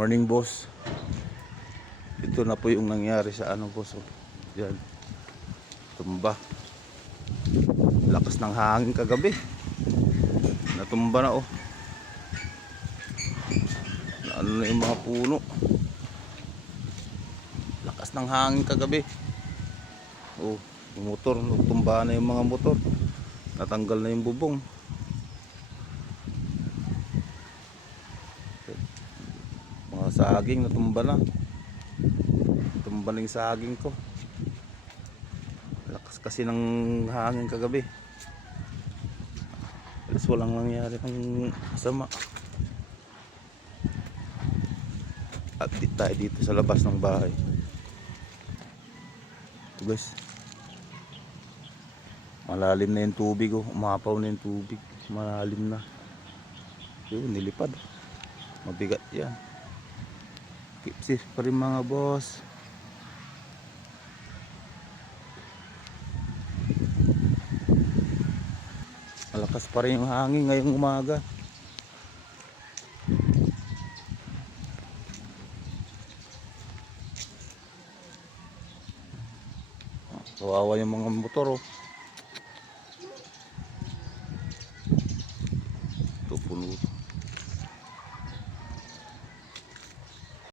Morning boss. Ito na po yung nangyari sa ano boss. Oh. Yan. Tumba. Lakas ng hangin kagabi. Natumba na oh. Ano na yung mga puno. Lakas ng hangin kagabi. Oh, yung motor, tumba na yung mga motor. Natanggal na yung bubong. Mga saging natumba na. Tumba na yung saging ko. Lakas kasi ng hangin kagabi. Alas walang nangyari ng masama. At tayo dito sa labas ng bahay. Ito guys. Malalim na yung tubig oh. Umapaw na yung tubig. Malalim na. Yun, nilipad. Mabigat yan. Keep safe pa rin mga boss. Malakas pa rin yung hangin ngayong umaga. Kawawa yung mga motor oh. Ito puno.